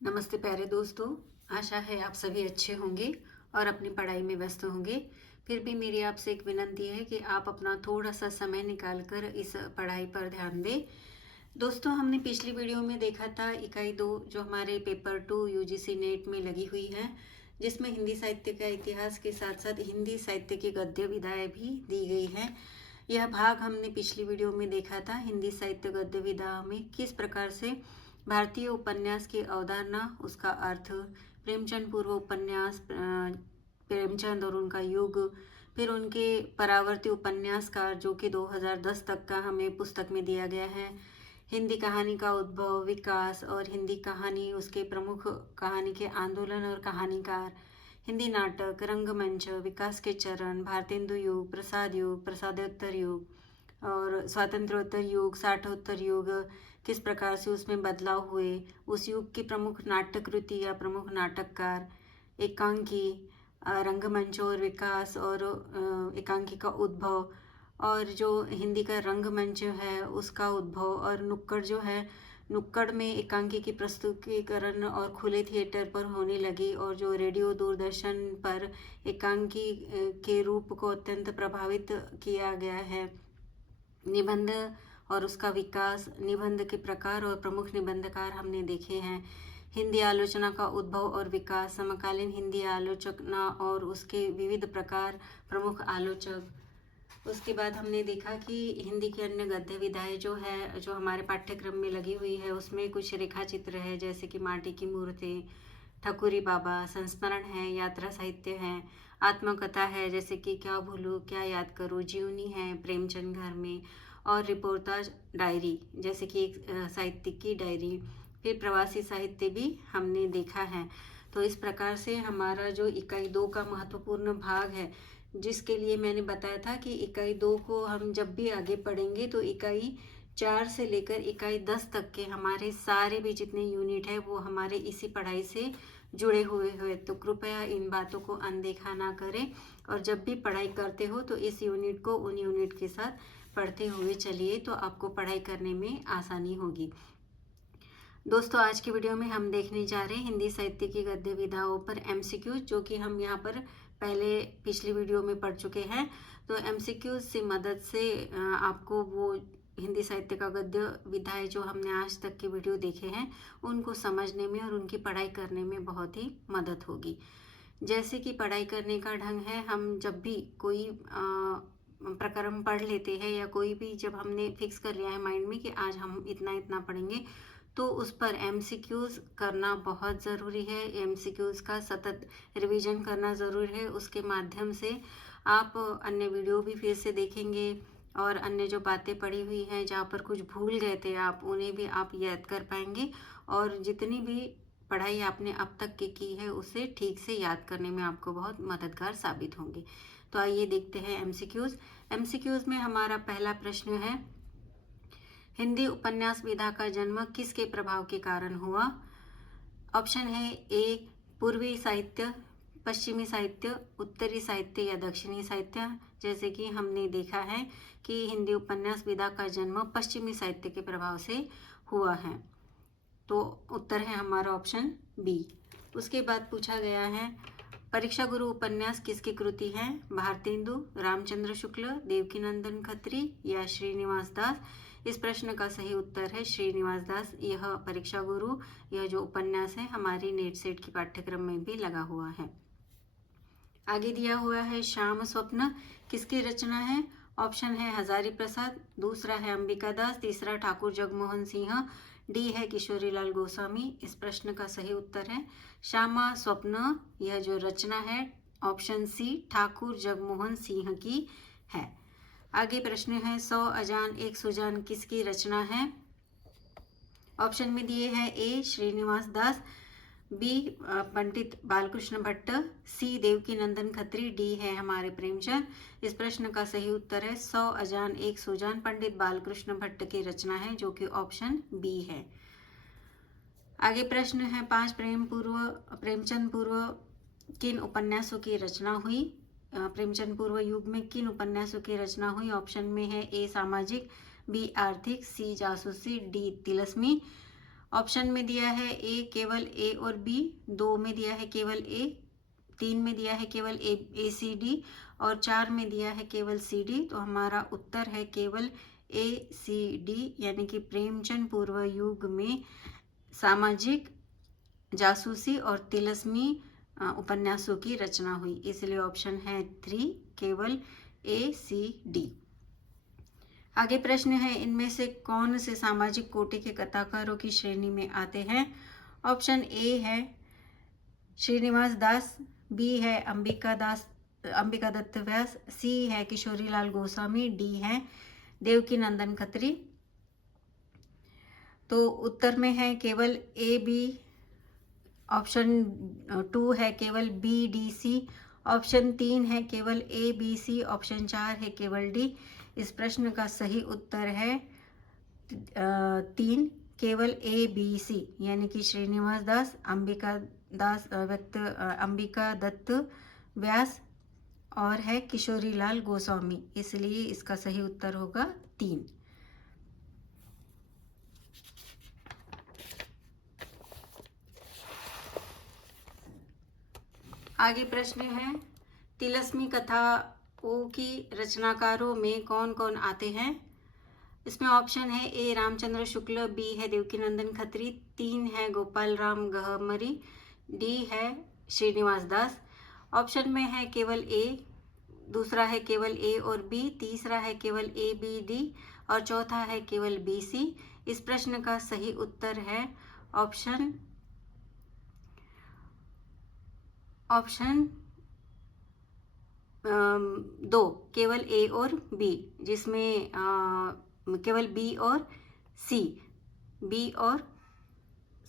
नमस्ते प्यारे दोस्तों। आशा है आप सभी अच्छे होंगे और अपनी पढ़ाई में व्यस्त होंगे। फिर भी मेरी आपसे एक विनती है कि आप अपना थोड़ा सा समय निकाल कर इस पढ़ाई पर ध्यान दें। दोस्तों, हमने पिछली वीडियो में देखा था इकाई 2 जो हमारे पेपर 2 यूजीसी नेट में लगी हुई है, जिसमें हिंदी साहित्य का इतिहास के साथ साथ हिंदी साहित्य की गद्य विधाएँ भी दी गई हैं। यह भाग हमने पिछली वीडियो में देखा था। हिंदी साहित्य गद्य विधा में किस प्रकार से भारतीय उपन्यास की अवधारणा, उसका अर्थ, प्रेमचंद पूर्व उपन्यास, प्रेमचंद और उनका युग, फिर उनके परावर्ती उपन्यासकार जो कि 2010 तक का हमें पुस्तक में दिया गया है, हिंदी कहानी का उद्भव, विकास और हिंदी कहानी, उसके प्रमुख कहानी के आंदोलन और कहानीकार, हिंदी नाटक, रंगमंच, विकास के चरण, भारतेंदु युग, प्रसादोत्तर युग और स्वातंत्र्योत्तर युग, साठोत्तर युग, किस प्रकार से उसमें बदलाव हुए, उस युग की प्रमुख नाट्य कृति या प्रमुख नाटककार, एकांकी, रंगमंच और विकास और एकांकी का उद्भव, और जो हिंदी का रंगमंच है उसका उद्भव, और नुक्कड़ जो है, नुक्कड़ में एकांकी की प्रस्तुतिकरण और खुले थिएटर पर होने लगी, और जो रेडियो दूरदर्शन पर एकांकी के रूप को अत्यंत प्रभावित किया गया है। निबंध और उसका विकास, निबंध के प्रकार और प्रमुख निबंधकार हमने देखे हैं। हिंदी आलोचना का उद्भव और विकास, समकालीन हिंदी आलोचना और उसके विविध प्रकार, प्रमुख आलोचक। उसके बाद हमने देखा कि हिंदी की अन्य गद्य विधाएँ जो है, जो हमारे पाठ्यक्रम में लगी हुई है, उसमें कुछ रेखा चित्र है, जैसे कि माटी की मूर्तें, ठकुरी बाबा, संस्मरण है, यात्रा साहित्य है, आत्मकथा है, जैसे कि क्या भूलूं क्या याद करूं, जीवनी है प्रेमचंद घर में, और रिपोर्टाज डायरी, जैसे कि एक साहित्यिक की डायरी, फिर प्रवासी साहित्य भी हमने देखा है। तो इस प्रकार से हमारा जो इकाई 2 का महत्वपूर्ण भाग है, जिसके लिए मैंने बताया था कि इकाई 2 को हम जब भी आगे पढ़ेंगे तो इकाई 4 से लेकर इकाई 10 तक के हमारे सारे भी जितने यूनिट है वो हमारे इसी पढ़ाई से जुड़े हुए हैं। तो कृपया इन बातों को अनदेखा ना करें, और जब भी पढ़ाई करते हो तो इस यूनिट को उन यूनिट के साथ पढ़ते हुए चलिए, तो आपको पढ़ाई करने में आसानी होगी। दोस्तों, आज की वीडियो में हम देखने जा रहे हैं हिंदी साहित्य की गद्य विधाओं पर एमसीक्यूज, जो कि हम यहाँ पर पहले पिछली वीडियो में पढ़ चुके हैं। तो एमसीक्यूज से मदद से आपको वो हिंदी साहित्य का गद्य विधाएं जो हमने आज तक के वीडियो देखे हैं उनको समझने में और उनकी पढ़ाई करने में बहुत ही मदद होगी। जैसे कि पढ़ाई करने का ढंग है, हम जब भी कोई प्रकरण पढ़ लेते हैं या कोई भी, जब हमने फिक्स कर लिया है माइंड में कि आज हम इतना इतना पढ़ेंगे, तो उस पर एमसीक्यूज करना बहुत ज़रूरी है। एमसीक्यूज का सतत रिवीजन करना ज़रूरी है। उसके माध्यम से आप अन्य वीडियो भी फिर से देखेंगे, और अन्य जो बातें पढ़ी हुई हैं जहाँ पर कुछ भूल गए थे आप, उन्हें भी आप याद कर पाएंगे, और जितनी भी पढ़ाई आपने अब तक की है उसे ठीक से याद करने में आपको बहुत मददगार साबित होंगे। तो आइए देखते हैं एमसीक्यूज। एमसीक्यूज में हमारा पहला प्रश्न है, हिंदी उपन्यास विधा का जन्म किसके प्रभाव के कारण हुआ? ऑप्शन है ए पूर्वी साहित्य, पश्चिमी साहित्य, उत्तरी साहित्य या दक्षिणी साहित्य। जैसे कि हमने देखा है कि हिंदी उपन्यास विधा का जन्म पश्चिमी साहित्य के प्रभाव से हुआ है, तो उत्तर है हमारा ऑप्शन बी। उसके बाद पूछा गया है, परीक्षा गुरु उपन्यास किसकी कृति है? भारतेंदु, रामचंद्र शुक्ल, देवकीनंदन खत्री या श्रीनिवास दास? इस प्रश्न का सही उत्तर है श्रीनिवास दास। यह परीक्षा गुरु, यह जो उपन्यास है हमारी नेट सेट की पाठ्यक्रम में भी लगा हुआ है। आगे दिया हुआ है, श्याम स्वप्न किसकी रचना है? ऑप्शन है हजारी प्रसाद, दूसरा है अंबिका दास, तीसरा ठाकुर जगमोहन सिंह, डी है किशोरीलाल गोस्वामी। इस प्रश्न का सही उत्तर है श्यामा स्वप्न, यह जो रचना है ऑप्शन सी ठाकुर जगमोहन सिंह की है। आगे प्रश्न है, 100 अजान एक सुजान किसकी रचना है? ऑप्शन में दिए हैं ए श्रीनिवास दास, बी पंडित बालकृष्ण भट्ट, सी देवकीनंदन खत्री, डी है हमारे प्रेमचंद। इस प्रश्न का सही उत्तर है 100 अजान एक सुजान पंडित बालकृष्ण भट्ट की रचना है, जो कि ऑप्शन बी है। आगे प्रश्न है, प्रेमचंद पूर्व किन उपन्यासों की रचना हुई? प्रेमचंद पूर्व युग में किन उपन्यासों की रचना हुई? ऑप्शन में है ए सामाजिक, बी आर्थिक, सी जासूसी, डी तिलस्मी। ऑप्शन में दिया है ए केवल ए और बी, 2 में दिया है केवल ए, 3 में दिया है केवल ए सी डी और 4 में दिया है केवल सी डी। तो हमारा उत्तर है केवल ए सी डी, यानी कि प्रेमचंद पूर्व युग में सामाजिक, जासूसी और तिलस्मी उपन्यासों की रचना हुई, इसलिए ऑप्शन है 3 केवल ए सी डी। आगे प्रश्न है, इनमें से कौन से सामाजिक कोटि के कथाकारों की श्रेणी में आते हैं? ऑप्शन ए है श्रीनिवास दास, बी है अंबिका दत्त व्यास, सी है किशोरीलाल गोस्वामी, डी है देवकी नंदन खत्री। तो उत्तर में है केवल ए बी, ऑप्शन 2 है केवल बी डी सी, ऑप्शन 3 है केवल ए बी सी, ऑप्शन 4 है केवल डी। इस प्रश्न का सही उत्तर है 3 केवल ए बी सी, यानी कि श्रीनिवास दास, अंबिका दत्त व्यास और है किशोरीलाल गोस्वामी, इसलिए इसका सही उत्तर होगा 3। आगे प्रश्न है, तिलस्मी कथाओं की रचनाकारों में कौन कौन आते हैं? इसमें ऑप्शन है ए रामचंद्र शुक्ल, बी है देवकी नंदन खत्री, 3 है गोपाल राम गहमरी, डी है श्रीनिवास दास। ऑप्शन में है केवल ए, दूसरा है केवल ए और बी, तीसरा है केवल ए बी डी और चौथा है केवल बी सी। इस प्रश्न का सही उत्तर है ऑप्शन 2 केवल ए और बी, जिसमें केवल बी और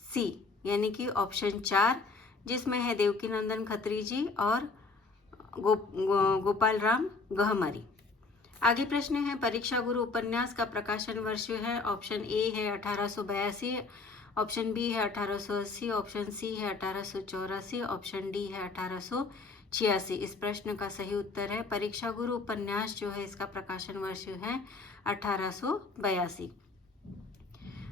सी, यानी कि ऑप्शन 4, जिसमें है देवकी नंदन खत्री जी और गोपाल राम गहमरी। आगे प्रश्न है, परीक्षा गुरु उपन्यास का प्रकाशन वर्ष है? ऑप्शन ए है 1882, ऑप्शन बी है 1880, ऑप्शन सी है 1884, ऑप्शन डी है 1886। इस प्रश्न का सही उत्तर है परीक्षा गुरु उपन्यास जो है इसका प्रकाशन वर्ष है 1882।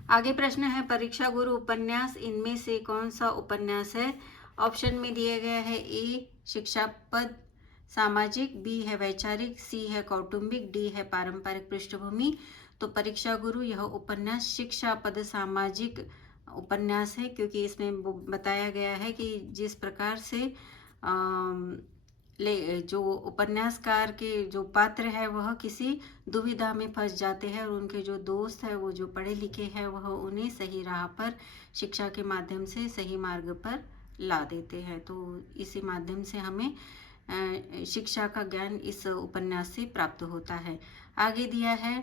आगे प्रश्न है, परीक्षा गुरु उपन्यास इनमें से कौन सा उपन्यास है? ऑप्शन में दिया गया है ए शिक्षापद सामाजिक, बी है वैचारिक, सी है कौटुंबिक, डी है पारंपरिक पृष्ठभूमि। तो परीक्षा गुरु यह उपन्यास शिक्षापद सामाजिक उपन्यास है, क्योंकि इसमें बताया गया है कि जिस प्रकार से जो उपन्यासकार के जो पात्र है वह किसी दुविधा में फंस जाते हैं और उनके जो दोस्त है वो जो पढ़े लिखे हैं वह उन्हें सही राह पर शिक्षा के माध्यम से सही मार्ग पर ला देते हैं। तो इसी माध्यम से हमें शिक्षा का ज्ञान इस उपन्यास से प्राप्त होता है। आगे दिया है,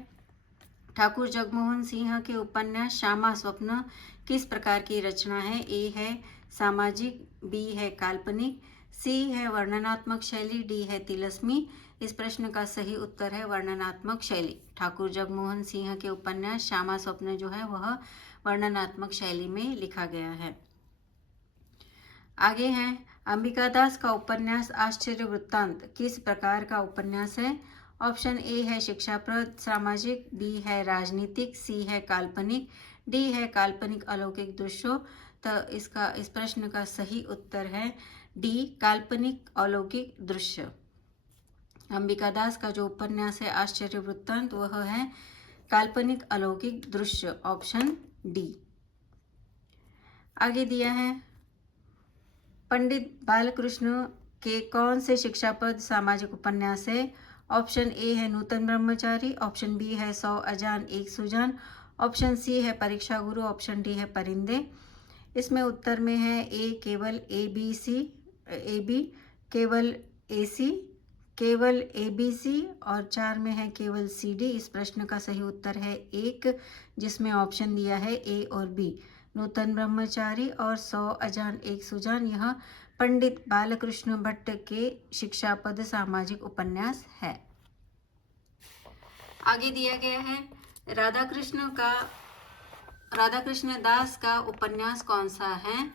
ठाकुर जगमोहन सिंह के उपन्यास श्यामा स्वप्न किस प्रकार की रचना है? ए है सामाजिक, बी है काल्पनिक, सी है वर्णनात्मक शैली, डी है तिलस्मी। इस प्रश्न का सही उत्तर है वर्णनात्मक शैली। ठाकुर जगमोहन सिंह के उपन्यास श्यामा स्वप्न जो है वह वर्णनात्मक शैली में लिखा गया है। आगे है, अंबिका दास का उपन्यास आश्चर्य वृत्तांत किस प्रकार का उपन्यास है? ऑप्शन ए है शिक्षाप्रद सामाजिक, बी है राजनीतिक, सी है काल्पनिक, डी है काल्पनिक अलौकिक दृश्यों। तो इस प्रश्न का सही उत्तर है डी काल्पनिक अलौकिक दृश्य। अंबिका दास का जो उपन्यास है आश्चर्य वृत्तांत वह है काल्पनिक अलौकिक दृश्य, ऑप्शन डी। आगे दिया है, पंडित बालकृष्ण के कौन से शिक्षाप्रद सामाजिक उपन्यास है? ऑप्शन ए है नूतन ब्रह्मचारी, ऑप्शन बी है 100 अजान एक सुजान, ऑप्शन सी है परीक्षा गुरु, ऑप्शन डी है परिंदे। इसमें उत्तर में है ए केवल A B C, A B केवल ए सी, केवल ए बी सी और 4 में है केवल सी डी। इस प्रश्न का सही उत्तर है 1, जिसमें ऑप्शन दिया है ए और बी, नूतन ब्रह्मचारी और 100 अजान एक सुजान। यह पंडित बालकृष्ण भट्ट के शिक्षापद सामाजिक उपन्यास है। आगे दिया गया है, राधाकृष्ण दास का उपन्यास कौन सा है?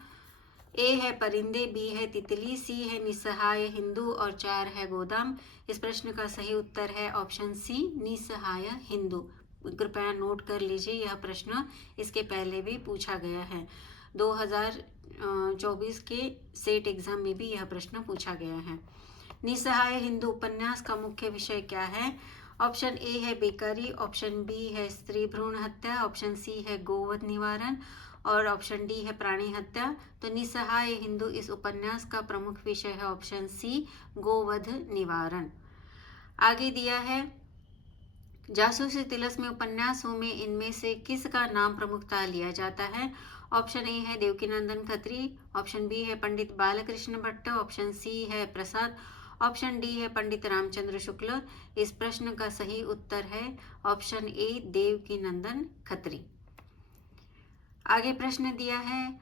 ए है परिंदे, बी है तितली, सी है निस्सहाय हिंदू और 4 है गोदाम। इस प्रश्न का सही उत्तर है ऑप्शन सी निस्सहाय हिंदू। कृपया नोट कर लीजिए, यह प्रश्न इसके पहले भी पूछा गया है। 2024 के सेट एग्जाम में भी यह प्रश्न पूछा गया है। निसहाय हिंदू उपन्यास का मुख्य विषय क्या है? ऑप्शन ए है बेकारी, ऑप्शन बी है स्त्री भ्रूण हत्या, ऑप्शन सी है गोवध निवारण और ऑप्शन डी है प्राणी हत्या। तो निसहाय हिंदू इस उपन्यास का प्रमुख विषय है ऑप्शन सी गोवध निवारण। आगे दिया है जासूसी तिलिस्मी उपन्यासों में इनमें से किसका नाम प्रमुखता लिया जाता है? ऑप्शन ए है देवकीनंदन खत्री, ऑप्शन बी है पंडित बालकृष्ण भट्ट, ऑप्शन सी है प्रसाद, ऑप्शन डी है पंडित रामचंद्र शुक्ल। इस प्रश्न का सही उत्तर है ऑप्शन ए देवकीनंदन खत्री। आगे प्रश्न दिया है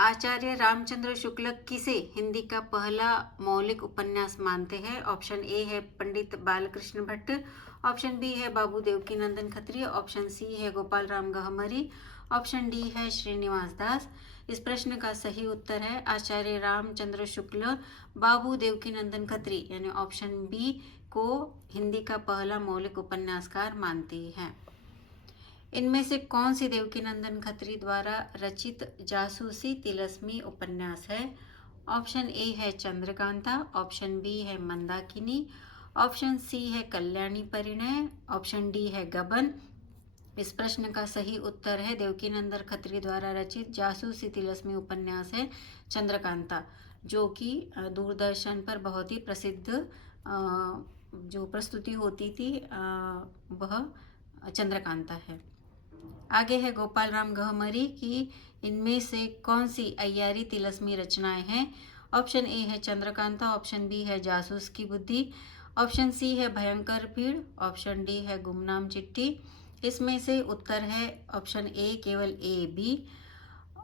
आचार्य रामचंद्र शुक्ल किसे हिंदी का पहला मौलिक उपन्यास मानते हैं? ऑप्शन ए है पंडित बालकृष्ण भट्ट, ऑप्शन बी है बाबू देवकीनंदन खत्री, ऑप्शन सी है गोपाल राम गहमरी, ऑप्शन डी है श्रीनिवास दास। इस प्रश्न का सही उत्तर है आचार्य रामचंद्र शुक्ल बाबू देवकीनंदन खत्री यानी ऑप्शन बी को हिंदी का पहला मौलिक उपन्यासकार मानते हैं। इनमें से कौन सी देवकीनंदन खत्री द्वारा रचित जासूसी तिलिस्मी उपन्यास है? ऑप्शन ए है चंद्रकांता, ऑप्शन बी है मंदाकिनी, ऑप्शन सी है कल्याणी परिणय, ऑप्शन डी है गबन। इस प्रश्न का सही उत्तर है देवकीनंदन खत्री द्वारा रचित जासूसी तिलिस्मी उपन्यास है चंद्रकांता, जो कि दूरदर्शन पर बहुत ही प्रसिद्ध जो प्रस्तुति होती थी वह चंद्रकांता है। आगे है गोपाल राम गहमरी की इनमें से कौन सी अय्यारी तिलिस्मी रचनाएं हैं? ऑप्शन ए है चंद्रकांता, ऑप्शन बी है जासूस की बुद्धि, ऑप्शन सी है भयंकर भीड़, ऑप्शन डी है गुमनाम चिट्ठी। इसमें से उत्तर है ऑप्शन ए केवल ए बी,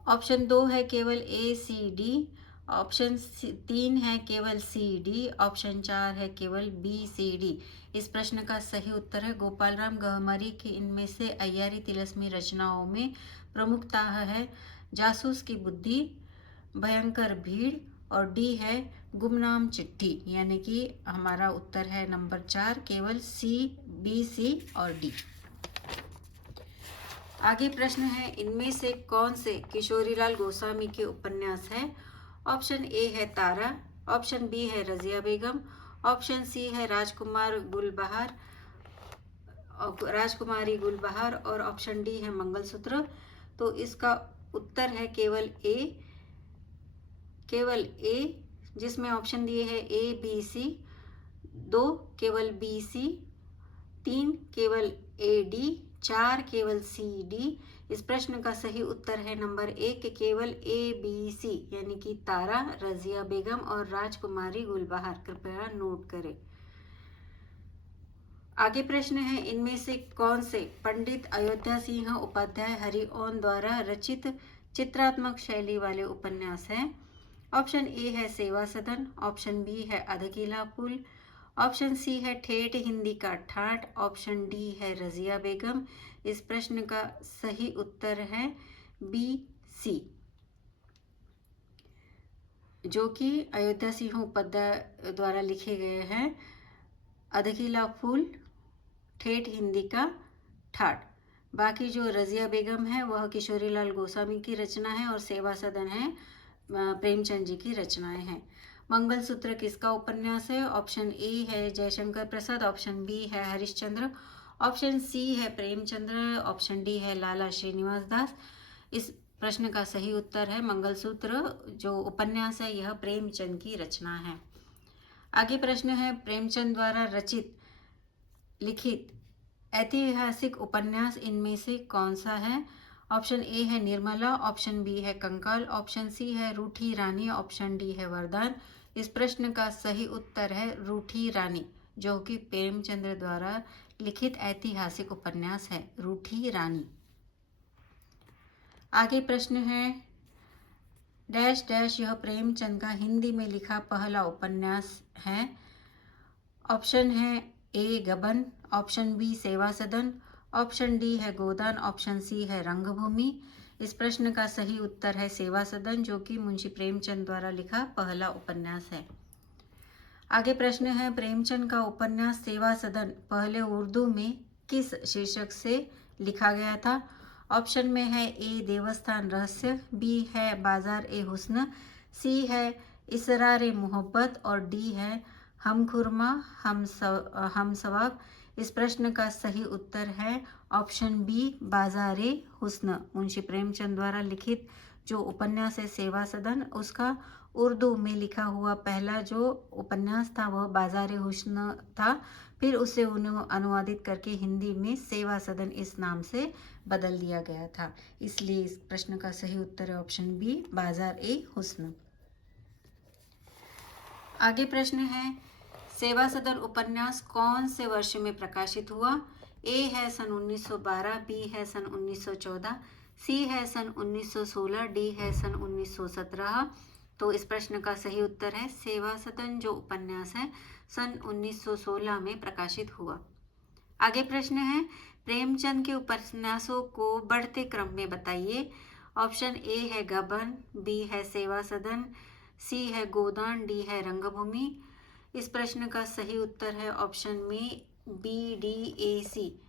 ऑप्शन 2 है केवल ए सी डी, ऑप्शन 3 है केवल सी डी, ऑप्शन 4 है केवल बी सी डी। इस प्रश्न का सही उत्तर है गोपाल राम गहमरी की इनमें से अय्यारी तिलिस्मी रचनाओं में प्रमुखता है जासूस की बुद्धि, भयंकर भीड़ और डी है गुमनाम चिट्ठी, यानी कि हमारा उत्तर है नंबर 4 केवल सी, बी, सी और डी। आगे प्रश्न है इनमें से कौन से किशोरीलाल गोस्वामी के उपन्यास है? ऑप्शन ए है तारा, ऑप्शन बी है रजिया बेगम, ऑप्शन सी है राजकुमारी गुलबहार और ऑप्शन डी है मंगलसूत्र। तो इसका उत्तर है केवल ए, जिसमें ऑप्शन दिए हैं ए बी सी, 2 केवल बी सी, 3 केवल ए डी, 4 केवल सी डी। इस प्रश्न का सही उत्तर है नंबर 1 केवल ए बी सी, यानी कि तारा, रजिया बेगम और राजकुमारी गुलबहार। कृपया नोट करें। आगे प्रश्न है इनमें से कौन से पंडित अयोध्या सिंह उपाध्याय हरिओंन द्वारा रचित चित्रात्मक शैली वाले उपन्यास हैं? ऑप्शन ए है सेवा सदन, ऑप्शन बी है अधकिला पुल, ऑप्शन सी है ठेठ हिंदी का ठाठ, ऑप्शन डी है रजिया बेगम। इस प्रश्न का सही उत्तर है बी सी, जो कि अयोध्या सिंह उपाध्याय द्वारा लिखे गए हैं। अधकिला फूल, ठेठ हिंदी का ठाठ। बाकी जो रजिया बेगम है वह किशोरीलाल गोस्वामी की रचना है और सेवा सदन है प्रेमचंद जी की रचनाएं हैं। मंगलसूत्र किसका उपन्यास है? ऑप्शन ए है जयशंकर प्रसाद, ऑप्शन बी है हरिश्चंद्र, ऑप्शन सी है प्रेमचंद्र, ऑप्शन डी है लाला श्रीनिवास दास। इस प्रश्न का सही उत्तर है मंगलसूत्र जो उपन्यास है यह प्रेमचंद की रचना है। आगे प्रश्न है प्रेमचंद द्वारा लिखित ऐतिहासिक उपन्यास इनमें से कौन सा है? ऑप्शन ए है निर्मला, ऑप्शन बी है कंकाल, ऑप्शन सी है रूठी रानी, ऑप्शन डी है वरदान। इस प्रश्न का सही उत्तर है रूठी रानी, जो कि प्रेमचंद्र द्वारा लिखित ऐतिहासिक उपन्यास है रूठी रानी। आगे प्रश्न है डैश डैश यह प्रेमचंद का हिंदी में लिखा पहला उपन्यास है। ऑप्शन है ए गबन, ऑप्शन बी सेवा सदन, ऑप्शन डी है गोदान, ऑप्शन सी है रंगभूमि। इस प्रश्न का सही उत्तर है सेवा सदन, जो कि मुंशी प्रेमचंद द्वारा लिखा पहला उपन्यास है। आगे प्रश्न है प्रेमचंद का उपन्यास सेवा सदन पहले उर्दू में किस शीर्षक से लिखा गया था। ऑप्शन में है ए देवस्थान रहस्य, बी है बाजार ए हुस्न, सी है इसरार मोहब्बत और डी है हम खुरमा हम सवाब। इस प्रश्न का सही उत्तर है ऑप्शन बी बाजार ए हुस्न। मुंशी प्रेमचंद द्वारा लिखित जो उपन्यास है सेवा सदन, उसका उर्दू में लिखा हुआ पहला जो उपन्यास था वह बाजार ए हुस्न था। फिर उसे उन्हें अनुवादित करके हिंदी में सेवा सदन इस नाम से बदल दिया गया था। इसलिए इस प्रश्न का सही उत्तर है ऑप्शन बी बाजार ए हुस्न। आगे प्रश्न है सेवा सदन उपन्यास कौन से वर्ष में प्रकाशित हुआ? ए है सन 1912, बी है सन 1914, सी है सन 1916, डी है सन 1917। तो इस प्रश्न का सही उत्तर है सेवा सदन जो उपन्यास है सन 1916 में प्रकाशित हुआ। आगे प्रश्न है प्रेमचंद के उपन्यासों को बढ़ते क्रम में बताइए। ऑप्शन ए है गबन, बी है सेवा सदन, सी है गोदान, डी है रंगभूमि। इस प्रश्न का सही उत्तर है ऑप्शन में बी डी ए सी,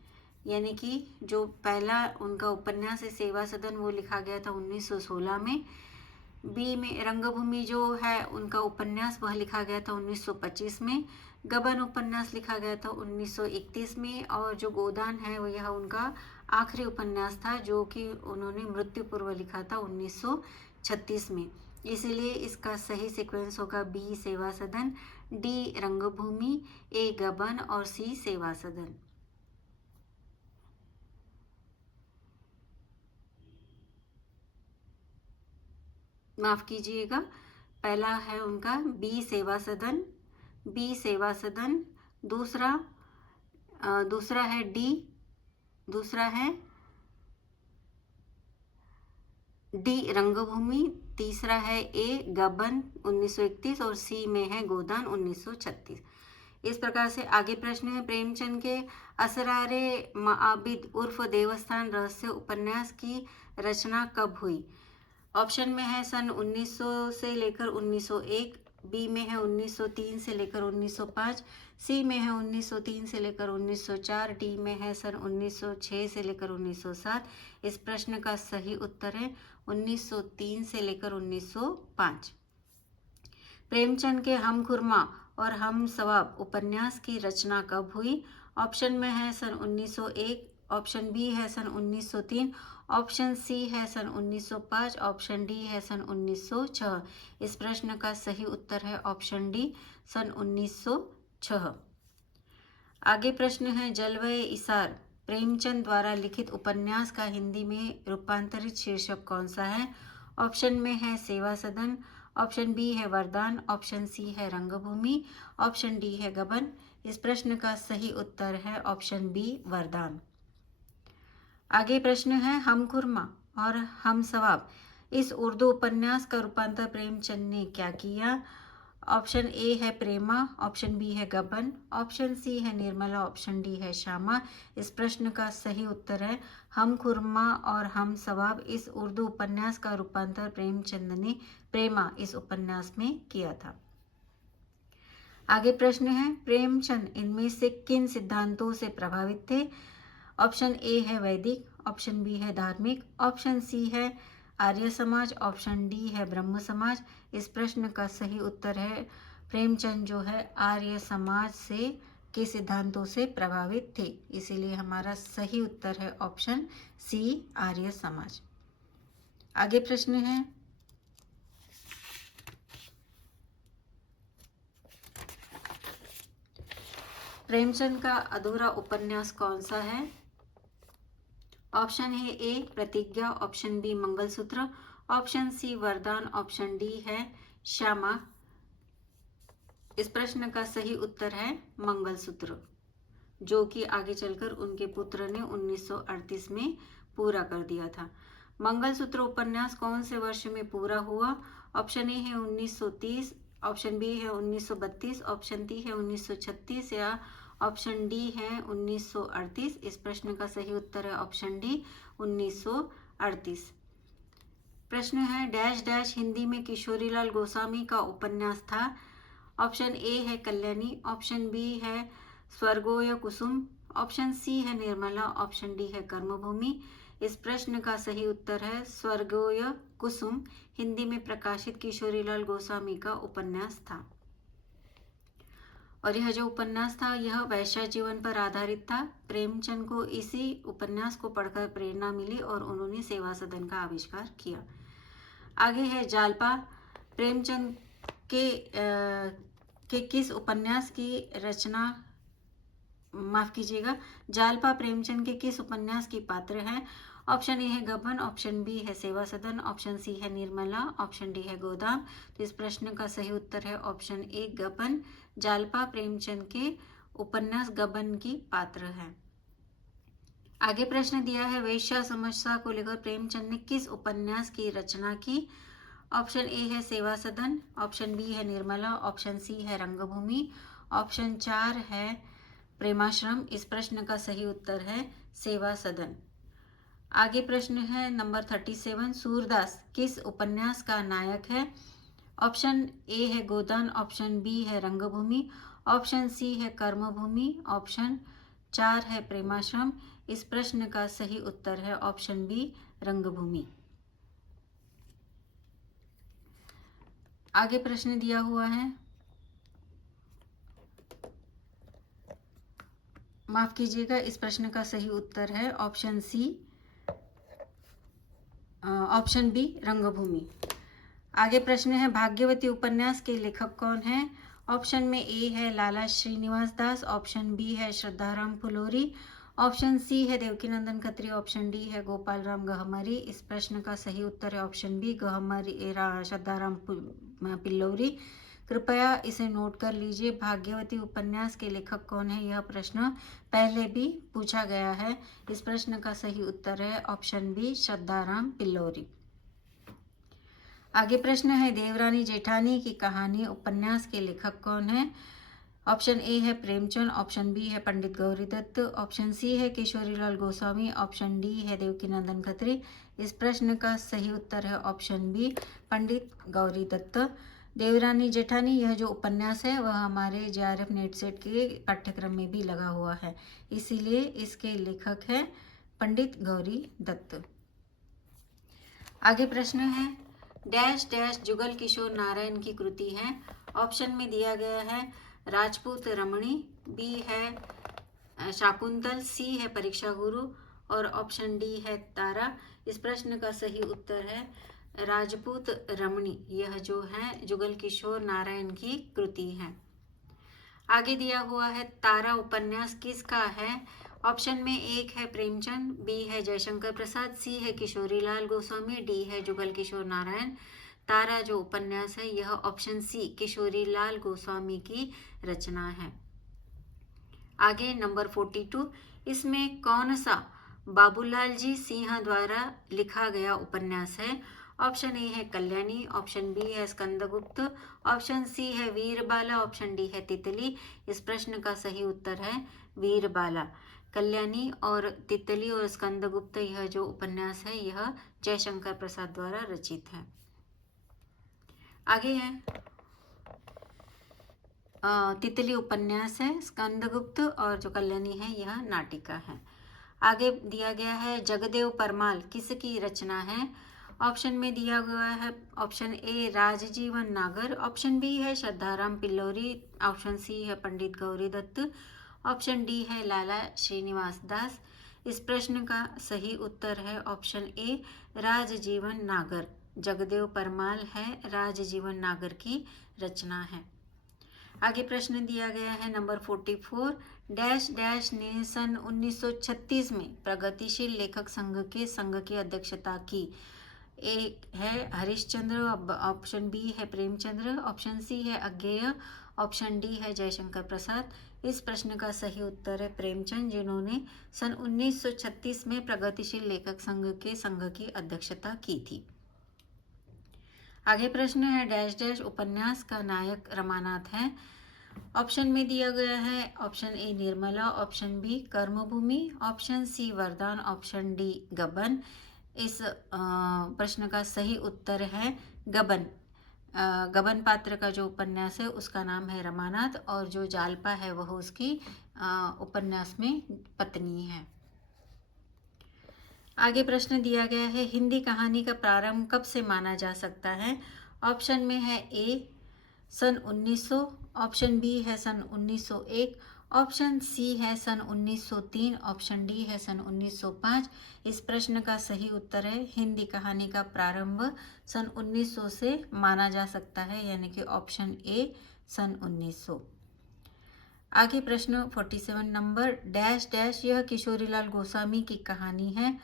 यानी कि जो पहला उनका उपन्यास है सेवा सदन वो लिखा गया था 1916 में। बी में रंगभूमि जो है उनका उपन्यास वह लिखा गया था 1925 में। गबन उपन्यास लिखा गया था 1931 में और जो गोदान है वो यह उनका आखिरी उपन्यास था जो कि उन्होंने मृत्यु पूर्व लिखा था 1936 में। इसीलिए इसका सही सीक्वेंस होगा बी सेवा सदन, डी रंगभूमि, ए गबन और सी सेवा सदन। माफ कीजिएगा, पहला है उनका बी सेवा सदन, बी सेवा सदन। दूसरा है डी, दूसरा है डी रंगभूमि, तीसरा है ए गबन 1931 और सी में है गोदान 1936। इस प्रकार से आगे प्रश्न है प्रेमचंद के असरारे मआबिद उर्फ देवस्थान रहस्य उपन्यास की रचना कब हुई? ऑप्शन में है सन 1900 से लेकर 1901, बी में है 1903 से लेकर 1905, सी में है 1903 से लेकर 1904, डी में है सन 1906 से लेकर 1907। इस प्रश्न का सही उत्तर है 1903 से लेकर 1905। प्रेमचंद के हम खुरमा और हम सवाब उपन्यास की रचना कब हुई? ऑप्शन में है सन 1901, ऑप्शन बी है सन 1903, ऑप्शन सी है सन 1905, ऑप्शन डी है सन 1906। इस प्रश्न का सही उत्तर है ऑप्शन डी सन 1906। आगे प्रश्न है जलवय इसार प्रेमचंद द्वारा लिखित उपन्यास का हिंदी में रूपांतरित शीर्षक कौन सा है? ऑप्शन में है सेवा सदन, ऑप्शन बी है वरदान, ऑप्शन सी है रंगभूमि, ऑप्शन डी है गबन। इस प्रश्न का सही उत्तर है ऑप्शन बी वरदान। आगे प्रश्न है हम खुरमा और हम सवाब इस उर्दू उपन्यास का रूपांतर प्रेमचंद ने क्या किया? ऑप्शन ए है प्रेमा, ऑप्शन बी है गबन, ऑप्शन सी है निर्मला, ऑप्शन डी है श्यामा। इस प्रश्न का सही उत्तर है हम खुरमा और हम सवाब इस उर्दू उपन्यास का रूपांतर प्रेमचंद ने प्रेमा इस उपन्यास में किया था। आगे प्रश्न है प्रेमचंद इनमें से किन सिद्धांतों से प्रभावित थे? ऑप्शन ए है वैदिक, ऑप्शन बी है धार्मिक, ऑप्शन सी है आर्य समाज, ऑप्शन डी है ब्रह्म समाज। इस प्रश्न का सही उत्तर है प्रेमचंद जो है आर्य समाज से के सिद्धांतों से प्रभावित थे। इसीलिए हमारा सही उत्तर है ऑप्शन सी आर्य समाज। आगे प्रश्न है प्रेमचंद का अधूरा उपन्यास कौन सा है? ऑप्शन है A Pratigya, option B Mangalsutra, option C Vardaan, option D है श्यामा। इस प्रश्न का सही उत्तर है मंगलसूत्र, जो कि आगे चलकर उनके पुत्र ने 1938 में पूरा कर दिया था। मंगलसूत्र उपन्यास कौन से वर्ष में पूरा हुआ? ऑप्शन ए है 1930, ऑप्शन बी है 1932, ऑप्शन सी है 1936 या ऑप्शन डी है 1938। इस प्रश्न का सही उत्तर है ऑप्शन डी 1938। प्रश्न है डैश डैश हिंदी में किशोरीलाल गोस्वामी का उपन्यास था। ऑप्शन ए है कल्याणी, ऑप्शन बी है स्वर्गोय कुसुम, ऑप्शन सी है निर्मला, ऑप्शन डी है कर्मभूमि। इस प्रश्न का सही उत्तर है स्वर्गोय कुसुम, हिंदी में प्रकाशित किशोरीलाल गोस्वामी का उपन्यास था। और यह जो उपन्यास था यह वैश्य जीवन पर आधारित था। प्रेमचंद को इसी उपन्यास को पढ़कर प्रेरणा मिली और उन्होंने सेवा सदन का आविष्कार किया। आगे है जालपा प्रेमचंद के किस उपन्यास की रचना, माफ कीजिएगा, जालपा प्रेमचंद के किस उपन्यास की पात्र है? ऑप्शन ए है गबन, ऑप्शन बी है सेवा सदन, ऑप्शन सी है निर्मला, ऑप्शन डी है गोदाम। तो इस प्रश्न का सही उत्तर है ऑप्शन ए गबन। जालपा प्रेमचंद के उपन्यास गबन की पात्र है। आगे प्रश्न दिया है वेश्या समस्या को लेकर प्रेमचंद ने किस उपन्यास की रचना की? ऑप्शन ए है सेवा सदन, ऑप्शन बी है निर्मला, ऑप्शन सी है रंगभूमि, ऑप्शन 4 है प्रेमाश्रम। इस प्रश्न का सही उत्तर है सेवा सदन। आगे प्रश्न है नंबर 37, सूरदास किस उपन्यास का नायक है? ऑप्शन ए है गोदान, ऑप्शन बी है रंगभूमि, ऑप्शन सी है कर्मभूमि, ऑप्शन 4 है प्रेमाश्रम। इस प्रश्न का सही उत्तर है ऑप्शन बी रंगभूमि। आगे प्रश्न दिया हुआ है, माफ कीजिएगा, इस प्रश्न का सही उत्तर है ऑप्शन सी, ऑप्शन बी रंगभूमि। आगे प्रश्न है भाग्यवती उपन्यास के लेखक कौन है? ऑप्शन में ए है लाला श्रीनिवास दास, ऑप्शन बी है श्रद्धाराम फुलोरी, ऑप्शन सी है देवकीनंदन खत्री, ऑप्शन डी है गोपाल राम गहमरी। इस प्रश्न का सही उत्तर है ऑप्शन बी गहमरी श्रद्धाराम पिल्लौरी। कृपया इसे नोट कर लीजिए, भाग्यवती उपन्यास के लेखक कौन है, यह प्रश्न पहले भी पूछा गया है। इस प्रश्न का सही उत्तर है ऑप्शन बी श्रद्धाराम पिल्लौरी। आगे प्रश्न है देवरानी जेठानी की कहानी उपन्यास के लेखक कौन है? ऑप्शन ए है प्रेमचंद, ऑप्शन बी है पंडित गौरी दत्त, ऑप्शन सी है किशोरीलाल गोस्वामी, ऑप्शन डी है देवकीनंदन खत्री। इस प्रश्न का सही उत्तर है ऑप्शन बी पंडित गौरी दत्त। देवरानी जेठानी यह जो उपन्यास है वह हमारे JRF नेट सेट के पाठ्यक्रम में भी लगा हुआ है, इसीलिए इसके लेखक है पंडित गौरी दत्त। आगे प्रश्न है डैश डैश जुगल किशोर नारायण की कृति है। ऑप्शन में दिया गया है राजपूत रमणी, बी है शाकुंतल, सी है परीक्षा गुरु और ऑप्शन डी है तारा। इस प्रश्न का सही उत्तर है राजपूत रमणी, यह जो है जुगल किशोर नारायण की कृति है। आगे दिया हुआ है तारा उपन्यास किसका है? ऑप्शन में एक है प्रेमचंद, बी है जयशंकर प्रसाद, सी है किशोरीलाल गोस्वामी, डी है जुगल किशोर नारायण। तारा जो उपन्यास है यह ऑप्शन सी किशोरीलाल गोस्वामी की रचना है। आगे नंबर 42, इसमें कौन सा बाबूलाल जी सिंह द्वारा लिखा गया उपन्यास है? ऑप्शन ए है कल्याणी, ऑप्शन बी है स्कंदगुप्त, ऑप्शन सी है वीरबाला, ऑप्शन डी है तितली। इस प्रश्न का सही उत्तर है वीरबाला। कल्याणी और तितली और स्कंदगुप्त यह जो उपन्यास है यह जयशंकर प्रसाद द्वारा रचित है। आगे है तितली उपन्यास है, स्कंदगुप्त और जो कल्याणी है यह नाटिका है। आगे दिया गया है जगदेव परमाल किसकी रचना है? ऑप्शन में दिया गया है ऑप्शन ए राजजीवन नागर, ऑप्शन बी है श्रद्धाराम पिल्लौरी, ऑप्शन सी है पंडित गौरी दत्त, ऑप्शन डी है लाला श्रीनिवास दास। इस प्रश्न का सही उत्तर है ऑप्शन ए राजजीवन नागर। जगदेव परमाल है राजजीवन नागर की रचना है। आगे प्रश्न दिया गया है नंबर 44, डैश डैश ने सन 1936 में प्रगतिशील लेखक संघ की अध्यक्षता की। ए है हरिश्चंद्र, ऑप्शन बी है प्रेमचंद्र, ऑप्शन सी है अज्ञेय, ऑप्शन डी है जयशंकर प्रसाद। इस प्रश्न का सही उत्तर है प्रेमचंद, जिन्होंने सन 1936 में प्रगतिशील लेखक संघ की अध्यक्षता की थी। आगे प्रश्न है डैश डैश उपन्यास का नायक रमानाथ है। ऑप्शन में दिया गया है option A Nirmala, option B Karmabhoomi, option C Vardaan, option D गबन। इस प्रश्न का सही उत्तर है गबन। गबन पात्र का जो उपन्यास है उसका नाम है रमानाथ, और जो जालपा है वह उसकी उपन्यास में पत्नी है। आगे प्रश्न दिया गया है, हिंदी कहानी का प्रारंभ कब से माना जा सकता है? ऑप्शन में है ए सन 1900, ऑप्शन बी है सन 1901, ऑप्शन सी है सन 1903, ऑप्शन डी है सन 1905। इस प्रश्न का सही उत्तर है हिंदी कहानी का प्रारंभ सन 1900 से माना जा सकता है, यानी कि ऑप्शन ए सन 1900। आगे प्रश्न 47 नंबर, डैश डैश यह किशोरीलाल गोस्वामी की कहानी है।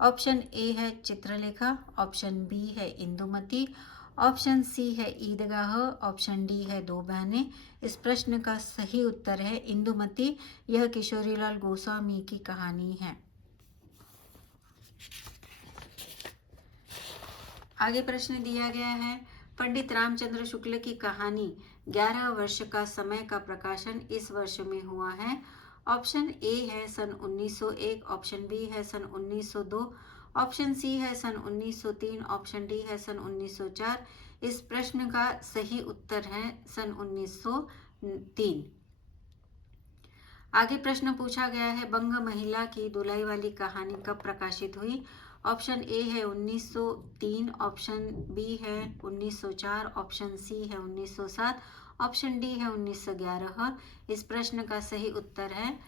ऑप्शन ए है चित्रलेखा, ऑप्शन बी है इंदुमती, ऑप्शन सी है ईदगाह, ऑप्शन डी है दो बहनें। इस प्रश्न का सही उत्तर है इंदुमती, यह किशोरीलाल गोस्वामी की कहानी है। आगे प्रश्न दिया गया है, पंडित रामचंद्र शुक्ल की कहानी 11 वर्ष का समय का प्रकाशन इस वर्ष में हुआ है। ऑप्शन ए है सन 1901, ऑप्शन बी है सन 1902, ऑप्शन सी है सन 1903, ऑप्शन डी है सन 1904। इस प्रश्न का सही उत्तर है सन 1903। आगे प्रश्न पूछा गया है, बंग महिला की दुलाई वाली कहानी कब प्रकाशित हुई? ऑप्शन ए है 1903, ऑप्शन बी है 1904, ऑप्शन सी है 1907, ऑप्शन डी है 1911। इस प्रश्न का सही उत्तर है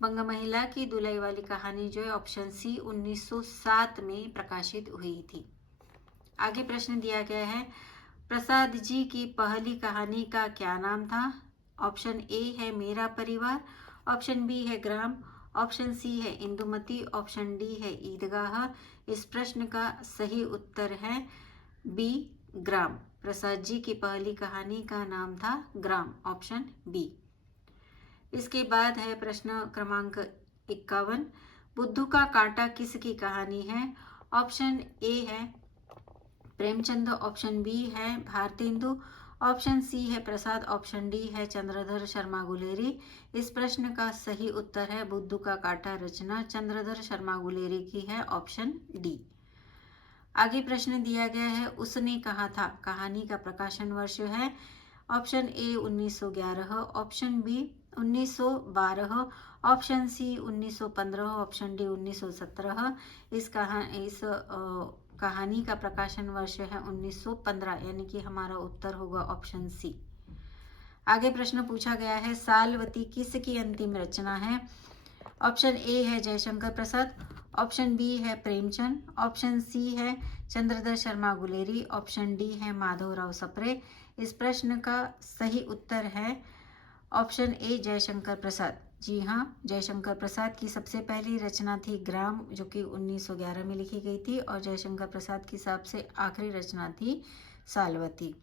बंग महिला की दुलाई वाली कहानी जो है ऑप्शन सी 1907 में प्रकाशित हुई थी। आगे प्रश्न दिया गया है, प्रसाद जी की पहली कहानी का क्या नाम था? ऑप्शन ए है मेरा परिवार, ऑप्शन बी है ग्राम, ऑप्शन सी है इंदुमती, ऑप्शन डी है ईदगाह। इस प्रश्न का सही उत्तर है बी ग्राम। प्रसाद जी की पहली कहानी का नाम था ग्राम, ऑप्शन बी। इसके बाद है प्रश्न क्रमांक 51, बुद्धू का कांटा किसकी कहानी है? ऑप्शन ए है प्रेमचंद, ऑप्शन बी है भारतेंदु, ऑप्शन सी है प्रसाद, ऑप्शन डी है चंद्रधर शर्मा गुलेरी। इस प्रश्न का सही उत्तर है बुद्धू का कांटा रचना चंद्रधर शर्मा गुलेरी की है, ऑप्शन डी। आगे प्रश्न दिया गया है, उसने कहा था कहानी का प्रकाशन वर्ष है। Option A 1911, option B 1912, option C 1915, option D 1917। इस कहानी का प्रकाशन वर्ष है 1915, यानी कि हमारा उत्तर होगा ऑप्शन सी। आगे प्रश्न पूछा गया है, सालवती किसकी अंतिम रचना है? ऑप्शन ए है जयशंकर प्रसाद, ऑप्शन बी है प्रेमचंद, ऑप्शन सी है चंद्रधर शर्मा गुलेरी, ऑप्शन डी है माधवराव सप्रे। इस प्रश्न का सही उत्तर है ऑप्शन ए जयशंकर प्रसाद। जी हाँ, जयशंकर प्रसाद की सबसे पहली रचना थी ग्राम, जो कि 1911 में लिखी गई थी, और जयशंकर प्रसाद की सबसे आखिरी रचना थी सालवती।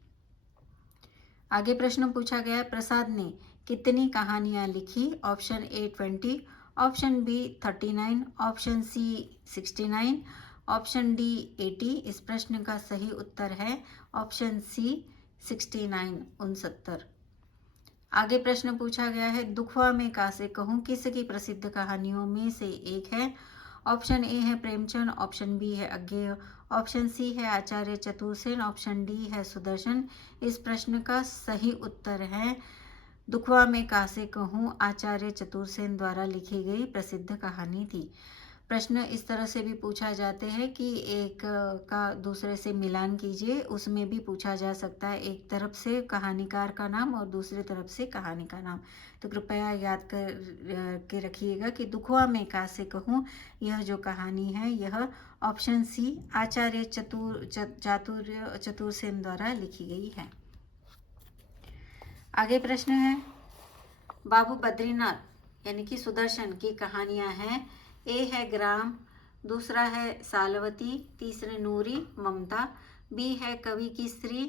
आगे प्रश्न पूछा गया, प्रसाद ने कितनी कहानियां लिखी? Option A 20, option B 39, option C 69, option D 80। इस प्रश्न का सही उत्तर है ऑप्शन सी 69, 69। आगे प्रश्न पूछा गया है, दुखवा में कासे कहूँ किसकी प्रसिद्ध कहानियों में से एक है? ऑप्शन ए है प्रेमचंद, ऑप्शन बी है अज्ञेय, ऑप्शन सी है आचार्य चतुरसेन, ऑप्शन डी है सुदर्शन। इस प्रश्न का सही उत्तर है दुखवा में कासे कहूँ आचार्य चतुरसेन द्वारा लिखी गई प्रसिद्ध कहानी थी। प्रश्न इस तरह से भी पूछा जाते हैं कि एक का दूसरे से मिलान कीजिए, उसमें भी पूछा जा सकता है एक तरफ से कहानीकार का नाम और दूसरी तरफ से कहानी का नाम। तो कृपया याद कर के रखिएगा कि दुखवा में कासे कहूँ यह जो कहानी है यह ऑप्शन सी आचार्य चतुरसेन द्वारा लिखी गई है। आगे प्रश्न है, बाबू बद्रीनाथ यानी कि सुदर्शन की कहानियां हैं। ए है ग्राम, दूसरा है सालवती, तीसरे नूरी ममता, बी है कवि की स्त्री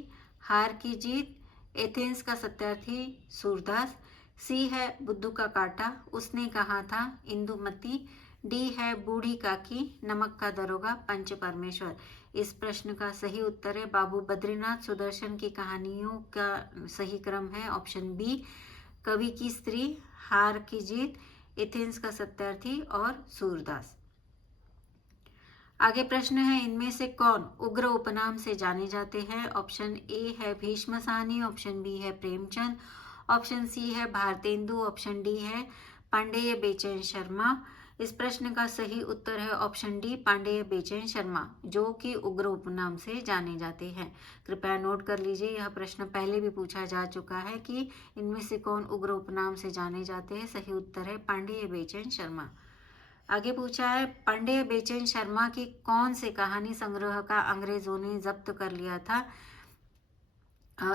हार की जीत, एथेंस का सत्यार्थी सूरदास, सी है बुद्धू का कांटा उसने कहा था इंदुमती, डी है बूढ़ी काकी नमक का दरोगा पंच परमेश्वर। इस प्रश्न का सही उत्तर है बाबू बद्रीनाथ सुदर्शन की कहानियों का सही क्रम है ऑप्शन बी, कवि की स्त्री, हार की जीत, एथेंस का सत्यार्थी और सूरदास। आगे प्रश्न है, इनमें से कौन उग्र उपनाम से जाने जाते हैं? ऑप्शन ए है भीष्म साहनी, ऑप्शन बी है प्रेमचंद, ऑप्शन सी है भारतेंदु, ऑप्शन डी है पांडेय बेचैन शर्मा। इस प्रश्न का सही उत्तर है ऑप्शन डी पांडेय बेचैन शर्मा, जो कि उग्र उपनाम से जाने जाते हैं। कृपया नोट कर लीजिए, यह प्रश्न पहले भी पूछा जा चुका है कि इनमें से कौन उग्र उपनाम से जाने जाते हैं। सही उत्तर है पांडेय बेचैन शर्मा। आगे पूछा है, पांडेय बेचैन शर्मा की कौन से कहानी संग्रह का अंग्रेजों ने जब्त कर लिया था?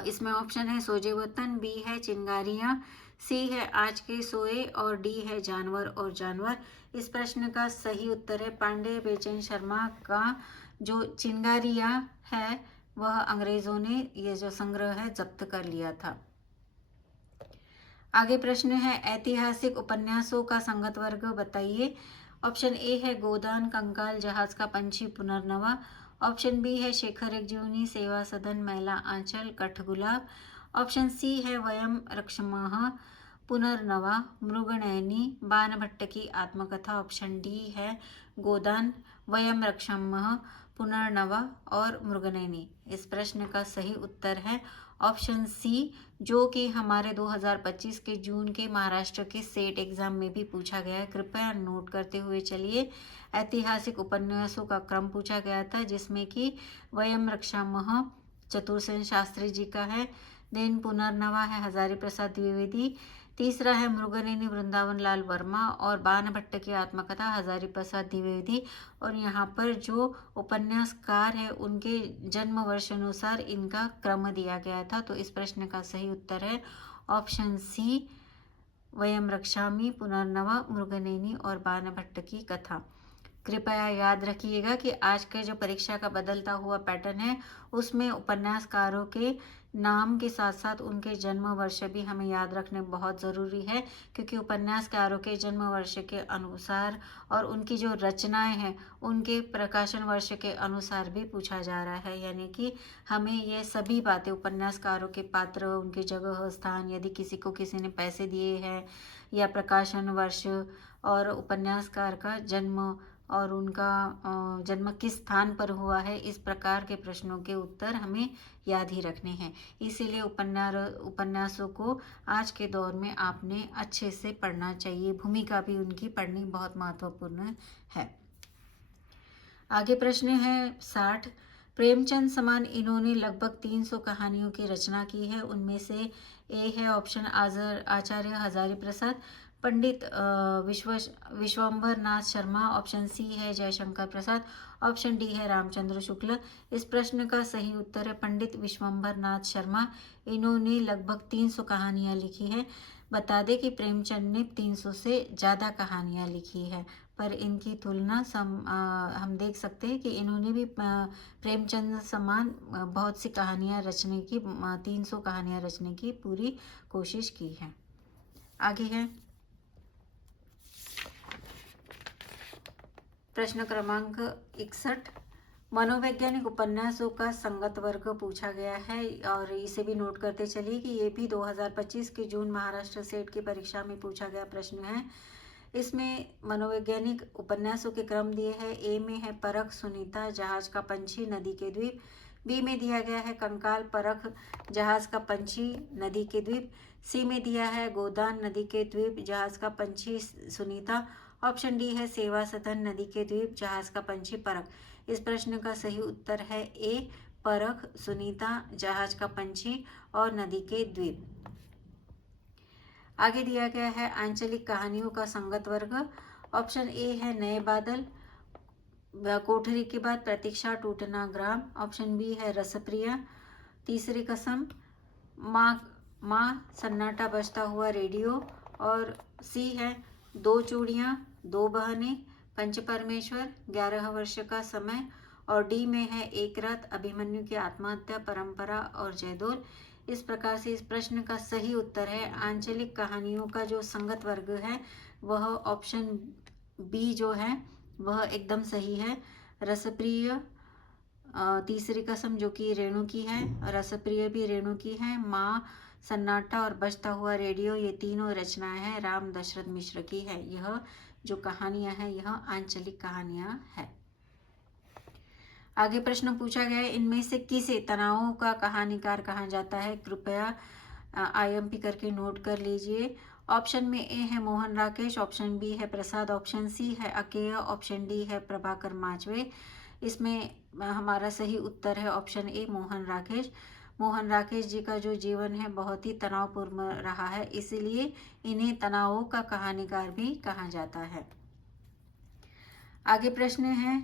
इसमें ऑप्शन है सोजे वतन, बी है चिंगारियां, सी है आज के सोए और डी है जानवर और जानवर। इस प्रश्न का सही उत्तर है पांडेय बेचैन शर्मा का जो चिंगारियां है वह अंग्रेजों ने ये जो संग्रह है जब्त कर लिया था। आगे प्रश्न है, ऐतिहासिक उपन्यासों का संगत वर्ग बताइए। ऑप्शन ए है गोदान, कंकाल, जहाज का पंछी, पुनर्नवा, ऑप्शन बी है शेखर एक जीवनी, सेवा सदन, मैला आंचल, कठगुलाब, ऑप्शन सी है वयम रक्षमाः, पुनर्नवा, मृगनयनी, बाणभट्ट की आत्मकथा, ऑप्शन डी है गोदान, वयम रक्षमाः, पुनर्नवा और मृगनयनी। इस प्रश्न का सही उत्तर है ऑप्शन सी, जो कि हमारे 2025 के जून के महाराष्ट्र के सेट एग्जाम में भी पूछा गया है। कृपया नोट करते हुए चलिए। ऐतिहासिक उपन्यासों का क्रम पूछा गया था, जिसमें कि वयम रक्षामः चतुरसेन शास्त्री जी का है, देन पुनर्नवा है हजारी प्रसाद द्विवेदी, तीसरा है मृगनयनी वृंदावन लाल वर्मा और बाणभट्ट की आत्मकथा हजारी प्रसाद द्विवेदी। और यहाँ पर जो उपन्यासकार है उनके जन्म वर्ष अनुसार इनका क्रम दिया गया था। तो इस प्रश्न का सही उत्तर है ऑप्शन सी, वयम रक्षामि, पुनर्नवा, मृगनयनी और बाणभट्ट की कथा। कृपया याद रखिएगा कि आज के जो परीक्षा का बदलता हुआ पैटर्न है उसमें उपन्यासकारों के नाम के साथ साथ उनके जन्म वर्ष भी हमें याद रखने बहुत ज़रूरी है, क्योंकि उपन्यासकारों के जन्म वर्ष के अनुसार और उनकी जो रचनाएं हैं उनके प्रकाशन वर्ष के अनुसार भी पूछा जा रहा है। यानी कि हमें ये सभी बातें, उपन्यासकारों के पात्र, उनकी जगह स्थान, यदि किसी को किसी ने पैसे दिए हैं, या प्रकाशन वर्ष और उपन्यासकार का जन्म और उनका जन्म किस स्थान पर हुआ है, इस प्रकार के प्रश्नों के उत्तर हमें याद ही रखने हैं। इसीलिए उपन्यासों को आज के दौर में आपने अच्छे से पढ़ना चाहिए। भूमिका भी उनकी पढ़नी बहुत महत्वपूर्ण है। आगे प्रश्न है 60, प्रेमचंद समान इन्होंने लगभग 300 कहानियों की रचना की है। उनमें से ए है ऑप्शन आचार्य हजारी प्रसाद, पंडित विश्वंभर नाथ शर्मा, ऑप्शन सी है जयशंकर प्रसाद, ऑप्शन डी है रामचंद्र शुक्ल। इस प्रश्न का सही उत्तर है पंडित विश्वंभर नाथ शर्मा। इन्होंने लगभग 300 कहानियां लिखी है। बता दें कि प्रेमचंद ने 300 से ज़्यादा कहानियां लिखी है, पर इनकी तुलना हम देख सकते हैं कि इन्होंने भी प्रेमचंद समान बहुत सी कहानियां रचने की 300 कहानियां रचने की पूरी कोशिश की है। आगे है प्रश्न क्रमांक 61, मनोवैज्ञानिक उपन्यासों का संगत वर्ग पूछा गया है और इसे भी नोट करते चलिए कि ये भी 2025 के जून महाराष्ट्र सेट की परीक्षा में पूछा गया प्रश्न है। इसमें मनोवैज्ञानिक उपन्यासों के क्रम दिए हैं। ए में है परख, सुनीता, जहाज का पंछी, नदी के द्वीप, बी में दिया गया है कंकाल, परख, जहाज का पंछी, नदी के द्वीप, सी में दिया है गोदान, नदी के द्वीप, जहाज का पंछी, सुनीता, ऑप्शन डी है सेवा सदन, नदी के द्वीप, जहाज का पंछी, परख। इस प्रश्न का सही उत्तर है ए, परख, सुनीता, जहाज का पंछी और नदी के द्वीप। आगे दिया गया है आंचलिक कहानियों का संगत वर्ग। ऑप्शन ए है नए बादल, कोठरी के बाद प्रतीक्षा, टूटना ग्राम, ऑप्शन बी है रसप्रिया, तीसरी कसम, माँ, सन्नाटा बजता हुआ रेडियो, और सी है दो चूड़ियाँ, दो बहनें, पंच परमेश्वर, 11 वर्ष का समय, और डी में है एक रात, अभिमन्यु की आत्महत्या, परंपरा और जयदोल। इस प्रकार से इस प्रश्न का सही उत्तर है आंचलिक कहानियों का जो संगत वर्ग है वह ऑप्शन बी जो है वह एकदम सही है। रसप्रिय, तीसरी कसम जो कि रेणु की है, रसप्रिय भी रेणु की है, माँ, सन्नाटा और बजता हुआ रेडियो, ये तीनों रचनाएं हैं राम दशरथ मिश्र की है। यह जो कहानियां हैं यह आंचलिक कहानियां हैं। आगे प्रश्न पूछा गया है, इनमें से किसे तनावों का कहानीकार कहा जाता है? कृपया IMP करके नोट कर लीजिए। ऑप्शन में ए है मोहन राकेश, ऑप्शन बी है प्रसाद, ऑप्शन सी है अकेय, ऑप्शन डी है प्रभाकर माचवे। इसमें हमारा सही उत्तर है ऑप्शन ए मोहन राकेश। मोहन राकेश जी का जो जीवन है बहुत ही तनावपूर्ण रहा है, इसीलिए इन्हें तनावों का कहानीकार भी कहा जाता है। आगे प्रश्न है,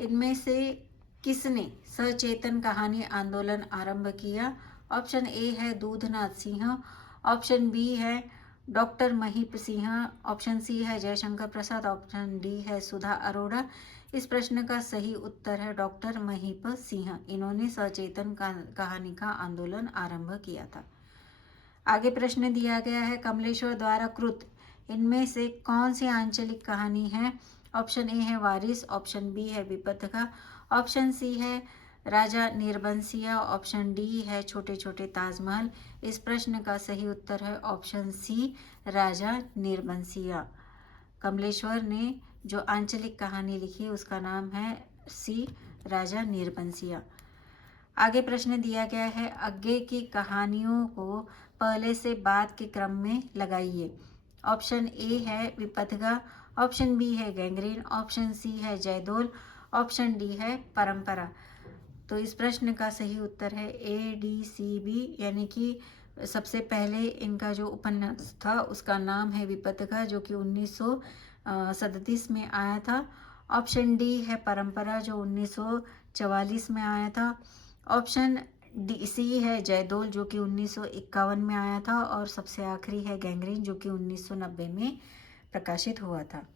इनमें से किसने सचेतन कहानी आंदोलन आरंभ किया? ऑप्शन ए है दूधनाथ सिंह, ऑप्शन बी है doctor Maheep Singh, option C है जयशंकर प्रसाद, ऑप्शन डी है सुधा अरोड़ा। इस प्रश्न का सही उत्तर है डॉक्टर महीप सिंह। इन्होंने सचेतन कहानी का आंदोलन आरंभ किया था। आगे प्रश्न दिया गया है, कमलेश्वर द्वारा कृत इनमें से कौन सी आंचलिक कहानी है? ऑप्शन ए है वारिस, ऑप्शन बी है विपथका, ऑप्शन सी है राजा निर्बंसिया, ऑप्शन डी है छोटे छोटे ताजमहल। इस प्रश्न का सही उत्तर है ऑप्शन सी राजा निर्बंसिया। कमलेश्वर ने जो आंचलिक कहानी लिखी उसका नाम है सी राजा निर्बंसिया। आगे प्रश्न दिया गया है, आगे की कहानियों को पहले से बाद के क्रम में लगाइए। ऑप्शन ए है विपथगा, ऑप्शन बी है गैंग्रीन, ऑप्शन सी है जयदोल, ऑप्शन डी है परंपरा। तो इस प्रश्न का सही उत्तर है ADCB, यानी कि सबसे पहले इनका जो उपन्यास था उसका नाम है विपथगा, जो कि 1937 में आया था। ऑप्शन डी है परंपरा, जो 1944 में आया था। ऑप्शन डी सी है जयदोल, जो कि 1951 में आया था। और सबसे आखिरी है गैंग्रीन, जो कि 1990 में प्रकाशित हुआ था।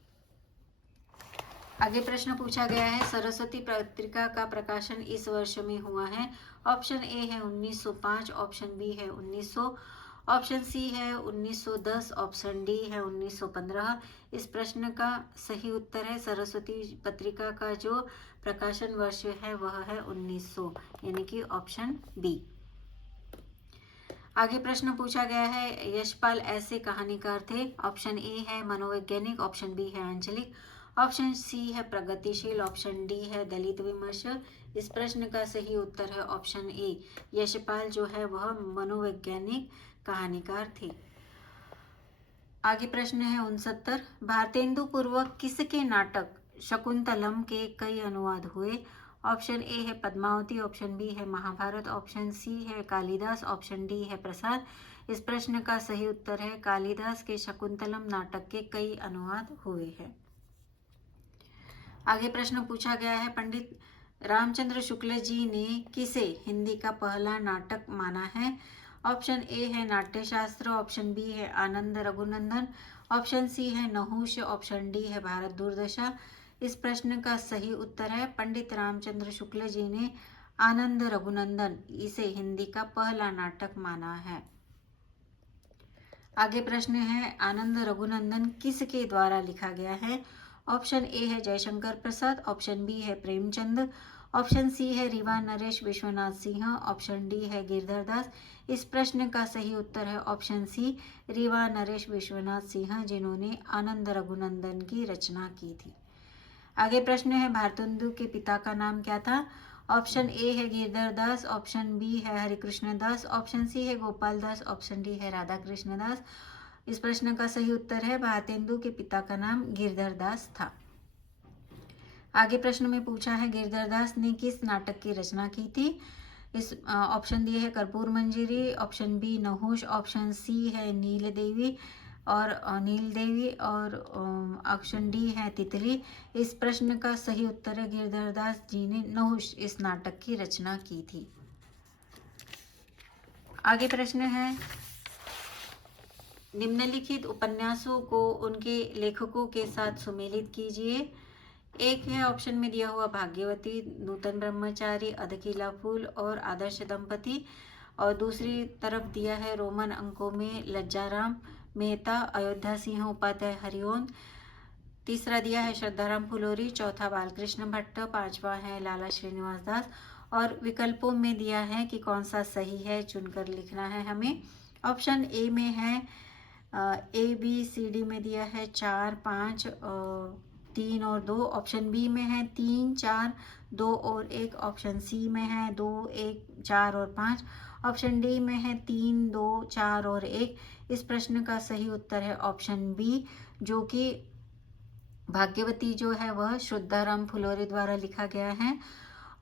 आगे प्रश्न पूछा गया है, सरस्वती पत्रिका का प्रकाशन इस वर्ष में हुआ है। ऑप्शन ए है 1905, ऑप्शन बी है 1900, ऑप्शन सी है 1910, ऑप्शन डी है 1915। इस प्रश्न का सही उत्तर है सरस्वती पत्रिका का जो प्रकाशन वर्ष है वह है 1900, यानी कि ऑप्शन बी। आगे प्रश्न पूछा गया है, यशपाल ऐसे कहानीकार थे। ऑप्शन ए है मनोवैज्ञानिक, ऑप्शन बी है आंचलिक, ऑप्शन सी है प्रगतिशील, ऑप्शन डी है दलित विमर्शक। इस प्रश्न का सही उत्तर है ऑप्शन ए, यशपाल जो है वह मनोवैज्ञानिक कहानीकार थे। आगे प्रश्न है 69, भारतेंदु पूर्वक किसके नाटक शकुंतलम के कई अनुवाद हुए? ऑप्शन ए है पद्मावती, ऑप्शन बी है महाभारत, ऑप्शन सी है कालिदास, ऑप्शन डी है प्रसाद। इस प्रश्न का सही उत्तर है कालिदास के शकुंतलम नाटक के कई अनुवाद हुए हैं। आगे प्रश्न पूछा गया है, पंडित रामचंद्र शुक्ल जी ने किसे हिंदी का पहला नाटक माना है? ऑप्शन ए है नाट्यशास्त्र, ऑप्शन बी है आनंद रघुनंदन, ऑप्शन सी है नहुष, ऑप्शन डी है भारत दुर्दशा। इस प्रश्न का सही उत्तर है पंडित रामचंद्र शुक्ल जी ने आनंद रघुनंदन इसे हिंदी का पहला नाटक माना है। आगे प्रश्न है, आनंद रघुनंदन किसके द्वारा लिखा गया है? ऑप्शन ए है जयशंकर प्रसाद, ऑप्शन बी है प्रेमचंद, ऑप्शन सी है रीवा नरेश विश्वनाथ सिंह, ऑप्शन डी है गिरधर दास। इस प्रश्न का सही उत्तर है ऑप्शन सी रीवा नरेश विश्वनाथ सिंह, जिन्होंने आनंद रघुनंदन की रचना की थी। आगे प्रश्न है, भारतेंदु के पिता का नाम क्या था? ऑप्शन ए है गिरधर दास, ऑप्शन बी है हरिकृष्ण दास, ऑप्शन सी है गोपाल दास, ऑप्शन डी है राधा कृष्ण दास। इस प्रश्न का सही उत्तर है भारतेंदु के पिता का नाम गिरधर दास था। आगे प्रश्न में पूछा है, गिरधर दास ने किस नाटक की रचना की थी? इस ऑप्शन दिए है Karpur Manjari, option B Nahush, option C है नील देवी और ऑप्शन डी है तितली। इस प्रश्न का सही उत्तर है गिरधर दास जी ने नहुष इस नाटक की रचना की थी। आगे प्रश्न है, निम्नलिखित उपन्यासों को उनके लेखकों के साथ सुमेलित कीजिए। एक है ऑप्शन में दिया हुआ भाग्यवती, नूतन ब्रह्मचारी, अधकिला फूल और आदर्श दंपति, और दूसरी तरफ दिया है रोमन अंकों में लज्जाराम मेहता, अयोध्या सिंह उपाध्याय हरिओम। तीसरा दिया है श्रद्धाराम फुलोरी, चौथा बालकृष्ण भट्ट, पांचवा है लाला श्रीनिवास दास। और विकल्पों में दिया है कि कौन सा सही है, चुनकर लिखना है हमें। ऑप्शन ए में है A B C D में दिया है 4, 5, 3 और 2, ऑप्शन बी में है 3, 4, 2 और 1, ऑप्शन सी में है 2, 1, 4 और 5, ऑप्शन डी में है 3, 2, 4 और 1। इस प्रश्न का सही उत्तर है ऑप्शन बी, जो कि भाग्यवती जो है वह शुद्धाराम फुलोरे द्वारा लिखा गया है।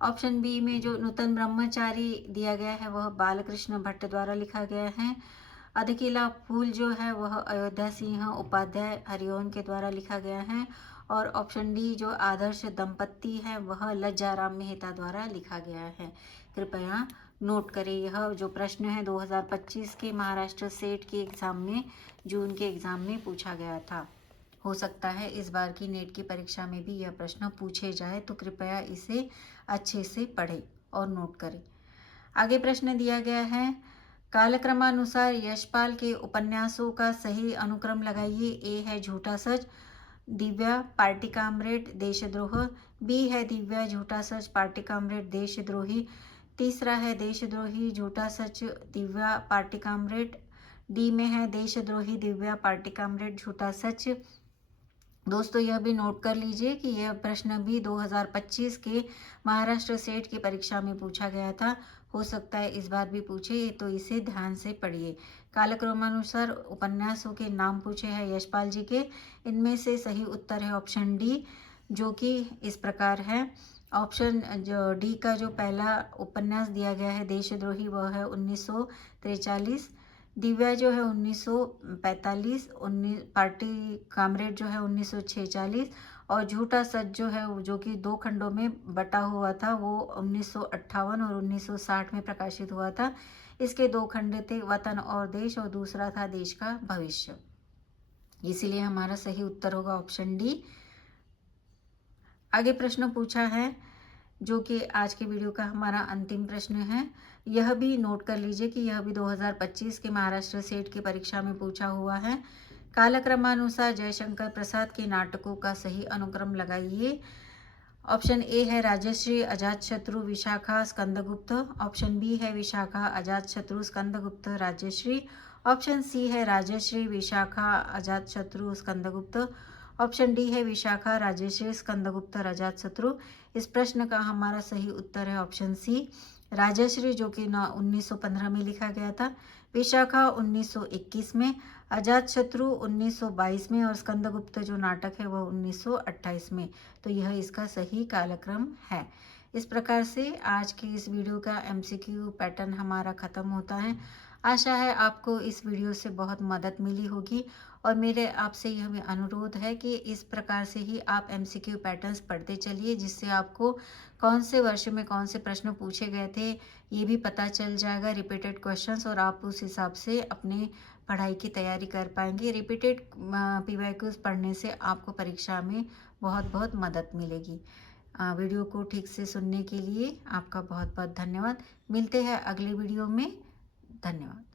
ऑप्शन बी में जो नूतन ब्रह्मचारी दिया गया है वह बालकृष्ण भट्ट द्वारा लिखा गया है। अधकिला फूल जो है वह अयोध्या सिंह उपाध्याय हरिओम के द्वारा लिखा गया है। और ऑप्शन डी जो आदर्श दंपत्ति है वह लज्जाराम मेहता द्वारा लिखा गया है। कृपया नोट करें, यह जो प्रश्न है 2025 के महाराष्ट्र सेट के एग्जाम में, जून के एग्जाम में पूछा गया था। हो सकता है इस बार की नेट की परीक्षा में भी यह प्रश्न पूछे जाए, तो कृपया इसे अच्छे से पढ़ें और नोट करें। आगे प्रश्न दिया गया है, कालक्रमानुसार यशपाल के उपन्यासों का सही अनुक्रम लगाइए। ए है झूठा सच, दिव्या, पार्टी कामरेड, देशद्रोह। बी है दिव्या, झूठा सच, पार्टी कामरेड, देशद्रोही। तीसरा है देशद्रोही, झूठा सच, दिव्या, पार्टी कामरेड। डी में है देशद्रोही, दिव्या, पार्टी कामरेड, झूठा सच। दोस्तों यह भी नोट कर लीजिए कि यह प्रश्न भी 2025 के महाराष्ट्र सेट की परीक्षा में पूछा गया था। हो सकता है इस बार भी पूछे, तो इसे ध्यान से पढ़िए। कालक्रमानुसार उपन्यासों के नाम पूछे हैं यशपाल जी के। इनमें से सही उत्तर है ऑप्शन डी, जो कि इस प्रकार है। ऑप्शन जो डी का जो पहला उपन्यास दिया गया है देशद्रोही, वह है 1943। दिव्या जो है 1945, पार्टी कामरेड जो है 1946, और झूठा सच जो है जो कि 2 खंडों में बटा हुआ था, वो 1958 और 1960 में प्रकाशित हुआ था। इसके 2 खंड थे, वतन और देश, और दूसरा था देश का भविष्य। इसीलिए हमारा सही उत्तर होगा ऑप्शन डी। आगे प्रश्न पूछा है, जो कि आज के वीडियो का हमारा अंतिम प्रश्न है। यह भी नोट कर लीजिए कि यह भी 2025 के महाराष्ट्र सेट की परीक्षा में पूछा हुआ है। कालक्रमानुसार जयशंकर प्रसाद के नाटकों का सही अनुक्रम लगाइए। ऑप्शन ए है राजश्री, अजातशत्रु, विशाखा, स्कंदगुप्त। ऑप्शन बी है विशाखा, अजातशत्रु, स्कंदगुप्त, राजश्री। ऑप्शन सी है राजश्री, विशाखा, अजातशत्रु, स्कंदगुप्त। ऑप्शन डी है विशाखा, राजश्री, स्कंदगुप्त, अजातशत्रु। इस प्रश्न का हमारा सही उत्तर है ऑप्शन सी, राजश्री, जो कि 1915 में लिखा गया था, विशाखा 1921 में, अजातशत्रु 1922 में, और स्कंदगुप्त जो नाटक है वह 1928 में। तो यह इसका सही कालक्रम है। इस प्रकार से आज के इस वीडियो का MCQ पैटर्न हमारा ख़त्म होता है। आशा है आपको इस वीडियो से बहुत मदद मिली होगी, और मेरे आपसे यह भी अनुरोध है कि इस प्रकार से ही आप MCQ पैटर्न्स पढ़ते चलिए, जिससे आपको कौन से वर्ष में कौन से प्रश्न पूछे गए थे ये भी पता चल जाएगा, रिपीटेड क्वेश्चंस, और आप उस हिसाब से अपने पढ़ाई की तैयारी कर पाएंगे। रिपीटेड PYQs पढ़ने से आपको परीक्षा में बहुत बहुत मदद मिलेगी। वीडियो को ठीक से सुनने के लिए आपका बहुत बहुत धन्यवाद। मिलते हैं अगले वीडियो में। धन्यवाद।